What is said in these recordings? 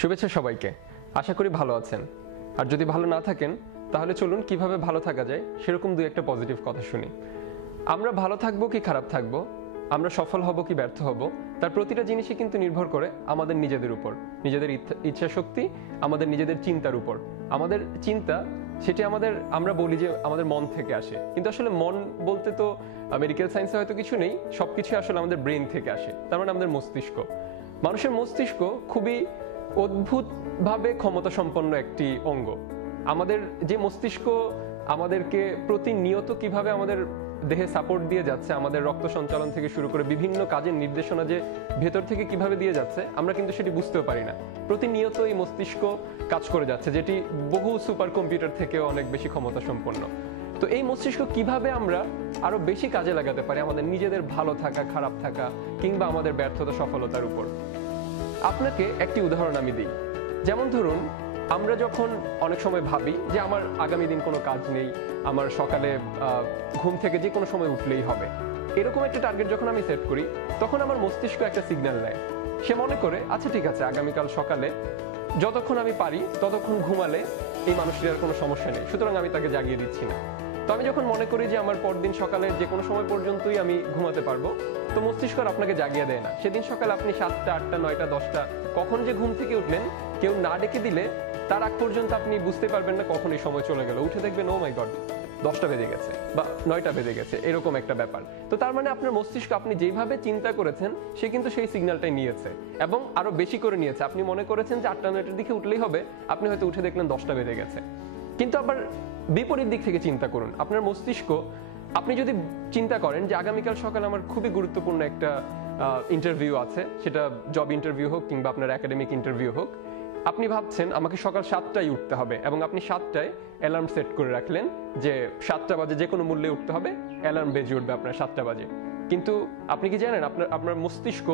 শুভেচ্ছা সবাইকে। আশা করি ভালো আছেন। আর যদি ভালো না থাকেন তাহলে চলুন কিভাবে ভালো থাকা যায় সেরকম দুই একটা পজিটিভ কথা শুনি। আমরা ভালো থাকবো কি খারাপ থাকবো, আমরা সফল হব কি ব্যর্থ হব, তার প্রতিটা জিনিসই কিন্তু নির্ভর করে আমাদের নিজেদের উপর, নিজেদের ইচ্ছা শক্তি, আমাদের নিজেদের চিন্তার উপর। আমাদের চিন্তা সেটি আমরা বলি যে আমাদের মন থেকে আসে, কিন্তু আসলে মন বলতে তো মেডিকেল সায়েন্সে হয়তো কিছু নেই, সবকিছু আসলে আমাদের ব্রেন থেকে আসে, তার মানে আমাদের মস্তিষ্ক। মানুষের মস্তিষ্ক খুবই অদ্ভুতভাবে ক্ষমতা সম্পন্ন একটি অঙ্গ। আমাদের যে মস্তিষ্ক আমাদেরকে প্রতিনিয়ত কিভাবে আমাদের দেহে সাপোর্ট দিয়ে যাচ্ছে, আমাদের রক্ত সঞ্চালন থেকে শুরু করে বিভিন্ন কাজের নির্দেশনা যে ভেতর থেকে কিভাবে দিয়ে যাচ্ছে, আমরা কিন্তু সেটি বুঝতেও পারি না। প্রতিনিয়ত এই মস্তিষ্ক কাজ করে যাচ্ছে, যেটি বহু সুপার কম্পিউটার থেকেও অনেক বেশি ক্ষমতা সম্পন্ন। তো এই মস্তিষ্ক কিভাবে আমরা আরো বেশি কাজে লাগাতে পারি আমাদের নিজেদের ভালো থাকা, খারাপ থাকা কিংবা আমাদের ব্যর্থতা সফলতার উপর। আপনাকে একটি উদাহরণ আমি দিই। যেমন ধরুন, আমরা যখন অনেক সময় ভাবি যে আমার আগামী দিন কোনো কাজ নেই, আমার সকালে ঘুম থেকে যে কোনো সময় উঠলেই হবে, এরকম একটা টার্গেট যখন আমি সেট করি, তখন আমার মস্তিষ্ক একটা সিগন্যাল নেয়। সে মনে করে আচ্ছা ঠিক আছে, আগামীকাল সকালে যতক্ষণ আমি পারি ততক্ষণ ঘুমালে এই মানুষটির আর কোনো সমস্যা নেই, সুতরাং আমি তাকে জাগিয়ে দিচ্ছি না। তো আমি যখন মনে করি যে আমার পরদিন সকালে যে কোনো সময় পর্যন্তই আমি ঘুমাতে পারবো, তো মস্তিষ্ক আপনাকে জাগিয়ে দেয় না। সেদিন সকালে আপনি 7টা, 8টা, 9টা, 10টা কখন যে ঘুম থেকে উঠলেন, কেউ না ডেকে দিলে তার আগ পর্যন্ত আপনি বুঝতে পারবেন না কখন এই সময় চলে গেল। উঠে দেখবেন ও মাই গড, 10টা বেজে গেছে বা 9টা বেজে গেছে, এরকম একটা ব্যাপার। তো তার মানে আপনার মস্তিষ্ক আপনি যেভাবে চিন্তা করেছেন সে কিন্তু সেই সিগন্যালটাই নিয়েছে এবং আরো বেশি করে নিয়েছে। আপনি মনে করেছেন যে 8টা 9টার দিকে উঠলেই হবে, আপনি হয়তো উঠে দেখলেন 10টা বেজে গেছে। কিন্তু আবার বিপরীত দিক থেকে চিন্তা করুন। আপনার মস্তিষ্ক, আপনি যদি চিন্তা করেন যে আগামীকাল সকালে আমার খুবই গুরুত্বপূর্ণ একটা ইন্টারভিউ আছে, সেটা জব ইন্টারভিউ হোক কিংবা আপনার একাডেমিক ইন্টারভিউ হোক, আপনি ভাবছেন আমাকে সকাল 7টায় উঠতে হবে এবং আপনি 7টায় অ্যালার্ম সেট করে রাখলেন যে 7টা বাজে যে কোনো মূল্যে উঠতে হবে, অ্যালার্ম বেজে উঠবে আপনার 7টা বাজে। কিন্তু আপনি কি জানেন আপনার মস্তিষ্ক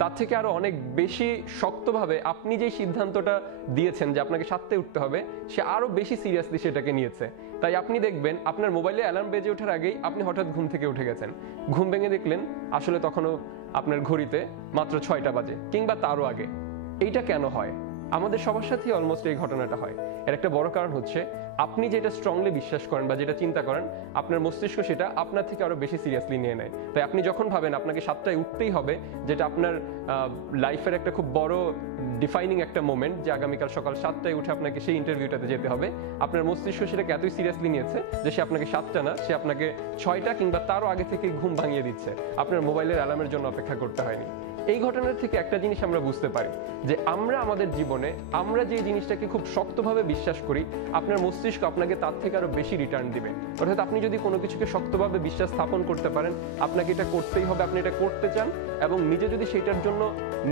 তার থেকে আরো অনেক বেশি শক্তভাবে আপনি যে সিদ্ধান্তটা দিয়েছেন যে আপনাকে 7টায় উঠতে হবে, সে আরো বেশি সিরিয়াসলি সেটাকে নিয়েছে। তাই আপনি দেখবেন আপনার মোবাইলে অ্যালার্ম বেজে ওঠার আগেই আপনি হঠাৎ ঘুম থেকে উঠে গেছেন। ঘুম ভেঙে দেখলেন আসলে তখনও আপনার ঘড়িতে মাত্র 6টা বাজে কিংবা তারও আগে। এইটা কেন হয়? আমাদের সবার সাথেই অলমোস্ট এই ঘটনাটা হয়। এর একটা বড় কারণ হচ্ছে আপনি যেটা স্ট্রংলি বিশ্বাস করেন বা যেটা চিন্তা করেন, আপনার মস্তিষ্ক সেটা আপনার থেকে আরো বেশি সিরিয়াসলি নিয়ে নেয়। তাই আপনি যখন ভাবেন আপনাকে 7টায় উঠতেই হবে, যেটা আপনার লাইফের একটা খুব বড় ডিফাইনিং একটা মোমেন্ট, যে আগামীকাল সকাল 7টায় উঠে আপনাকে সেই ইন্টারভিউটাতে যেতে হবে, আপনার মস্তিষ্ক সেটাকে এতই সিরিয়াসলি নিয়েছে যে সে আপনাকে 7টা না, সে আপনাকে 6টা কিংবা তারও আগে থেকে ঘুম ভাঙিয়ে দিচ্ছে। আপনার মোবাইলের অ্যালার্মের জন্য অপেক্ষা করতে হয়নি। এই ঘটনার থেকে একটা জিনিস আমরা বুঝতে পারি যে আমরা আমাদের জীবনে আমরা যে জিনিসটাকে খুব শক্তভাবে বিশ্বাস করি, আপনার মস্তিষ্ক আপনাকে তার থেকে আরো বেশি রিটার্ন দিবে। অর্থাৎ আপনি যদি কোনো কিছুকে শক্তভাবে বিশ্বাস স্থাপন করতে পারেন, আপনাকে এটা করতেই হবে, আপনি এটা করতে চান এবং নিজে যদি সেটার জন্য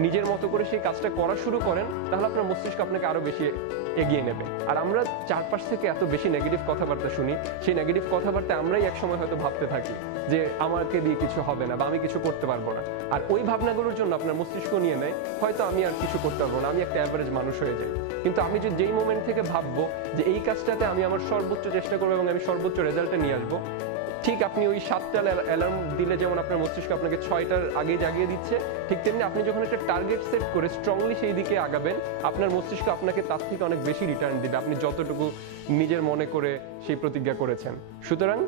নিজের মতো করে সেই কাজটা করা শুরু করেন, তাহলে আপনার মস্তিষ্ক আপনাকে আরো বেশি এগিয়ে নেবে। আর আমরা চারপাশ থেকে এত বেশি নেগেটিভ কথাবার্তা শুনি, সেই নেগেটিভ কথাবার্তা আমরাই একসময় হয়তো ভাবতে থাকি যে আমাকে দিয়ে কিছু হবে না বা আমি কিছু করতে পারবো না। আর ওই ভাবনাগুলোর জন্য আপনার মস্তিষ্ক নিয়ে নেয় হয়তো আমি আর কিছু করতে পারবো না, আমি একটা অ্যাভারেজ মানুষ হয়ে যাই। কিন্তু আমি যদি যেই মোমেন্ট থেকে ভাববো যে এই কাজটাতে আমি আমার সর্বোচ্চ চেষ্টা করবো এবং আমি সর্বোচ্চ রেজাল্টে নিয়ে আসবো, ঠিক আপনি ওই 7টা অ্যালার্ম দিলে যেমন আপনার মস্তিষ্ক আপনাকে 6টার আগে জাগিয়ে দিচ্ছে, ঠিক তেমনি আপনি যখন একটা টার্গেট সেট করে স্ট্রংলি সেই দিকে আগাবেন, আপনার মস্তিষ্ক আপনাকে তার থেকে অনেক বেশি রিটার্ন দিবে, আপনি যতটুকু নিজের মনে করে সেই প্রতিজ্ঞা করেছেন। সুতরাং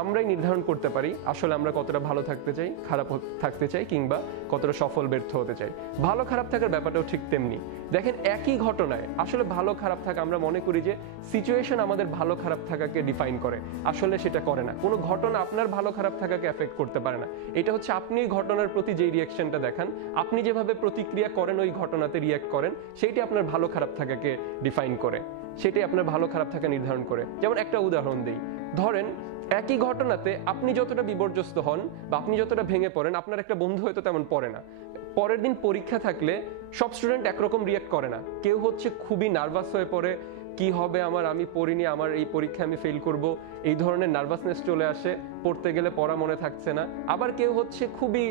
আমরাই নির্ধারণ করতে পারি আসলে আমরা কতটা ভালো থাকতে চাই, খারাপ থাকতে চাই কিংবা কতটা সফল ব্যর্থ হতে চাই। ভালো খারাপ থাকার ব্যাপারটাও ঠিক তেমনি। দেখেন, একই ঘটনায় আসলে ভালো খারাপ থাকা, আমরা মনে করি যে সিচুয়েশন আমাদের ভালো খারাপ থাকাকে ডিফাইন করে, আসলে সেটা করে না। কোনো ঘটনা আপনার ভালো খারাপ থাকাকে এফেক্ট করতে পারে না। এটা হচ্ছে আপনি ঘটনার প্রতি যেই রিয়াকশনটা দেখান, আপনি যেভাবে প্রতিক্রিয়া করেন ওই ঘটনাতে রিয়াক্ট করেন, সেইটি আপনার ভালো খারাপ থাকাকে ডিফাইন করে, সেটাই আপনার ভালো খারাপ থাকা নির্ধারণ করে। যেমন একটা উদাহরণ দিই, ধরেন একই ঘটনাতে আপনি যতটা বিপর্যস্ত হন বা আপনি যতটা ভেঙে পড়েন, আপনার একটা বন্ধু হয়তো তেমন পড়ে না। পরের দিন পরীক্ষা থাকলে সব স্টুডেন্ট একরকম রিয়াক্ট করে না। কেউ হচ্ছে খুবই নার্ভাস হয়ে পড়ে, কি হবে আমার, আমি পড়িনি, আমার এই পরীক্ষায় আমি ফেল করব, এই ধরনের নার্ভাসনেস চলে আসে, পড়তে গেলে পড়া মনে থাকছে না। আবার কেউ হচ্ছে খুবই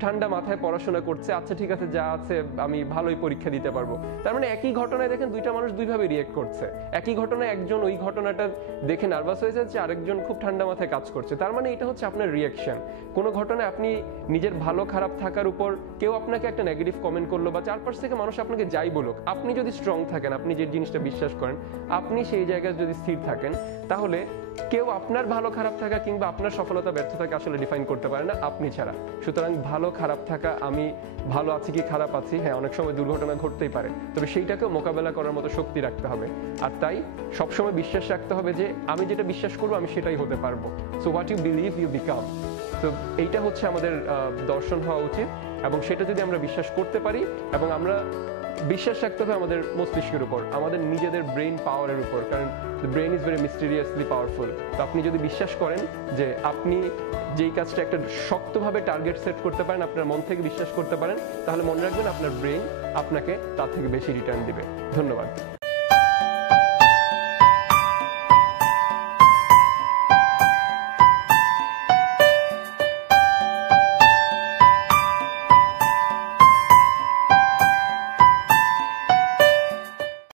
ঠান্ডা মাথায় পড়াশোনা করছে, আচ্ছা ঠিক আছে যা আছে আমি ভালোই পরীক্ষা দিতে পারবো। তার মানে একই ঘটনায় দেখেন দুইটা মানুষ দুইভাবে রিয়েক্ট করছে। একই ঘটনায় একজন ওই ঘটনাটা দেখে নার্ভাস হয়ে যাচ্ছে, আরেকজন খুব ঠান্ডা মাথায় কাজ করছে। তার মানে এটা হচ্ছে আপনার রিয়াকশন। কোনো ঘটনায় আপনি নিজের ভালো খারাপ থাকার উপর কেউ আপনাকে একটা নেগেটিভ কমেন্ট করলো বা চারপাশ থেকে মানুষ আপনাকে যাই বলুক, আপনি যদি স্ট্রং থাকেন, আপনি যে জিনিসটা বিশ্বাস করেন, আপনি সেই জায়গায় যদি স্থির থাকেন, তাহলে কেউ আপনার ভালো খারাপ থাকা কিংবা আপনার সফলতা ব্যর্থতাকে আসলে ডিফাইন করতে পারে না আপনি ছাড়া। সুতরাং ভালো খারাপ থাকা, আমি ভালো আছি কি খারাপ আছি, হ্যাঁ অনেক সময় দুর্ঘটনা ঘটতেই পারে, তবে সেইটাকেও মোকাবেলা করার মতো শক্তি রাখতে হবে। আর তাই সবসময় বিশ্বাস রাখতে হবে যে আমি যেটা বিশ্বাস করবো আমি সেটাই হতে পারবো। So what you believe you become. তো এইটা হচ্ছে আমাদের দর্শন হওয়া উচিত, এবং সেটা যদি আমরা বিশ্বাস করতে পারি, এবং আমরা বিশ্বাস রাখতে হবে আমাদের মস্তিষ্কের উপর, আমাদের নিজেদের ব্রেইন পাওয়ারের উপর, কারণ the brain is very mysteriously powerful. তো আপনি যদি বিশ্বাস করেন যে আপনি যেই কাজটা একটা শক্তভাবে টার্গেট সেট করতে পারেন, আপনার মন থেকে বিশ্বাস করতে পারেন, তাহলে মনে রাখবেন আপনার ব্রেইন আপনাকে তার থেকে বেশি রিটার্ন দিবে। ধন্যবাদ।